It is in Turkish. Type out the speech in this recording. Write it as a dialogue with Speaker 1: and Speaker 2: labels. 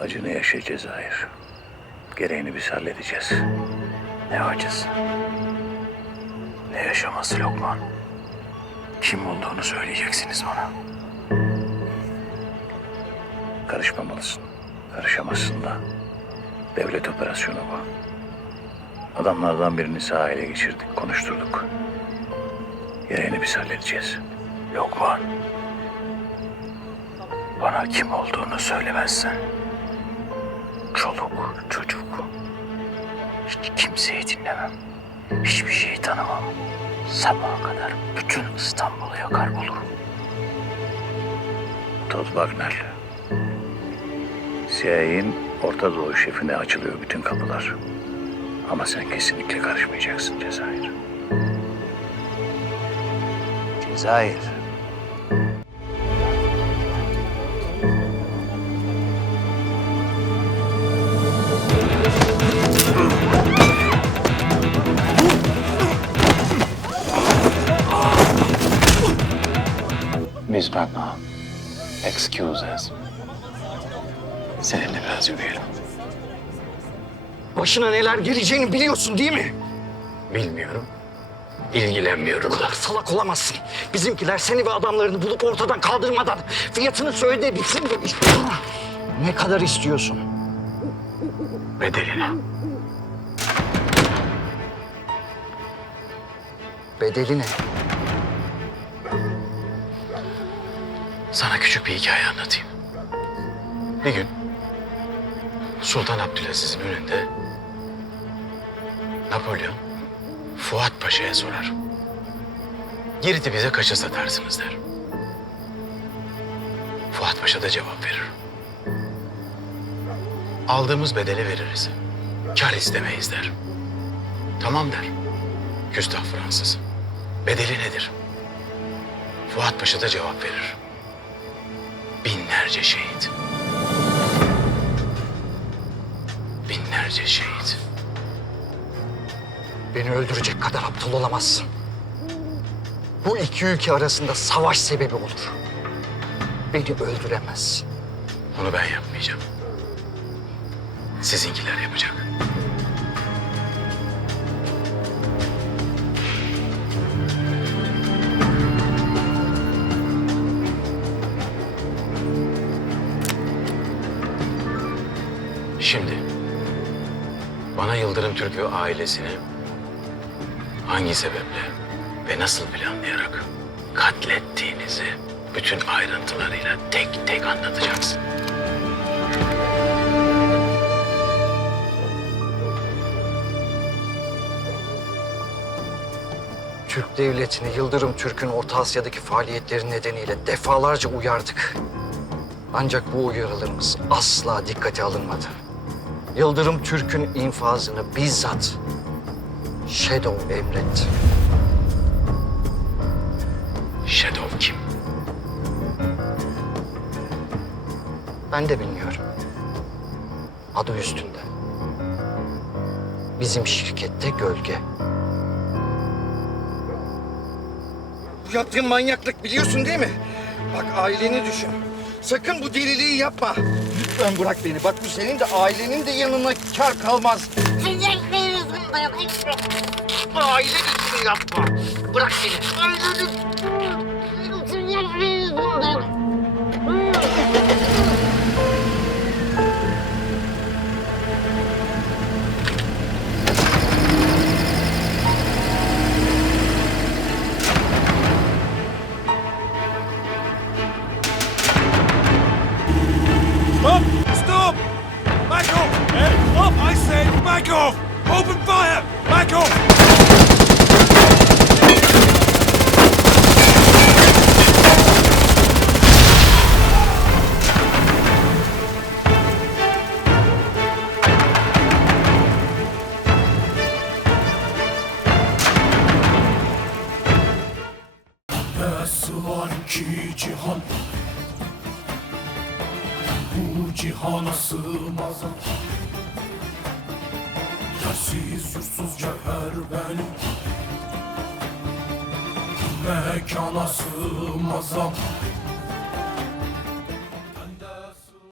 Speaker 1: Acını yaşa Cezayir. Gereğini biz halledeceğiz. Ne acısı? Ne yaşaması Lokman? Kim olduğunu söyleyeceksiniz bana. Karışmamalısın. Karışamazsın da. Devlet operasyonu bu. Adamlardan birini sahile geçirdik, konuşturduk. Gereğini biz halledeceğiz. Lokman. Bana kim olduğunu söylemezsen... Çoluk, çocuk... Hiç kimseyi dinlemem. Hiçbir şeyi tanımam. Sabaha kadar bütün İstanbul'u yakar bulurum. Todd Wagner. CIA'in Orta Doğu şefine açılıyor bütün kapılar. Ama sen kesinlikle karışmayacaksın Cezayir. Cezayir. Miss Magna, excuse us. Seninle biraz yürüyelim.
Speaker 2: Başına neler geleceğini biliyorsun değil mi?
Speaker 1: Bilmiyorum. İlgilenmiyorum da.
Speaker 2: Salak olamazsın. Bizimkiler seni ve adamlarını bulup ortadan kaldırmadan fiyatını söyle bitsin demiş. Ne kadar istiyorsun?
Speaker 1: Bedelini.
Speaker 2: Bedeli ne?
Speaker 1: Sana küçük bir hikaye anlatayım. Bir gün Sultan Abdülaziz'in önünde Napolyon Fuat Paşa'ya sorar. Girit'i bize kaça satarsınız der. Fuat Paşa da cevap verir. Aldığımız bedele veririz. Kar istemeyiz der. Tamam der. Küstah Fransız. Bedeli nedir? Fuat Paşa da cevap verir. Binlerce şehit. Binlerce şehit.
Speaker 2: Beni öldürecek kadar aptal olamazsın. Bu iki ülke arasında savaş sebebi olur. Beni öldüremezsin.
Speaker 1: Onu ben yapmayacağım. Sizinkiler yapacak. Yıldırım Türk ve ailesini hangi sebeple ve nasıl planlayarak katlettiğinizi bütün ayrıntılarıyla tek tek anlatacaksın.
Speaker 2: Türk devletini Yıldırım Türk'ün Orta Asya'daki faaliyetleri nedeniyle defalarca uyardık. Ancak bu uyarılarımız asla dikkate alınmadı. Yıldırım Türk'ün infazını bizzat Shadow emretti.
Speaker 1: Shadow kim?
Speaker 2: Ben de bilmiyorum. Adı üstünde. Bizim şirkette gölge.
Speaker 3: Bu yaptığın manyaklık biliyorsun değil mi? Bak aileni düşün. Sakın bu deliliği yapma. Lütfen bırak beni. Bak bu senin de ailenin de yanına kar kalmaz. Aile için yapma. Bırak beni.
Speaker 4: Back off! Open fire! Back off! Nasıl var ki cihan bu cihana sığmaz Yersiz yursuz cevher benim mekana sığmaz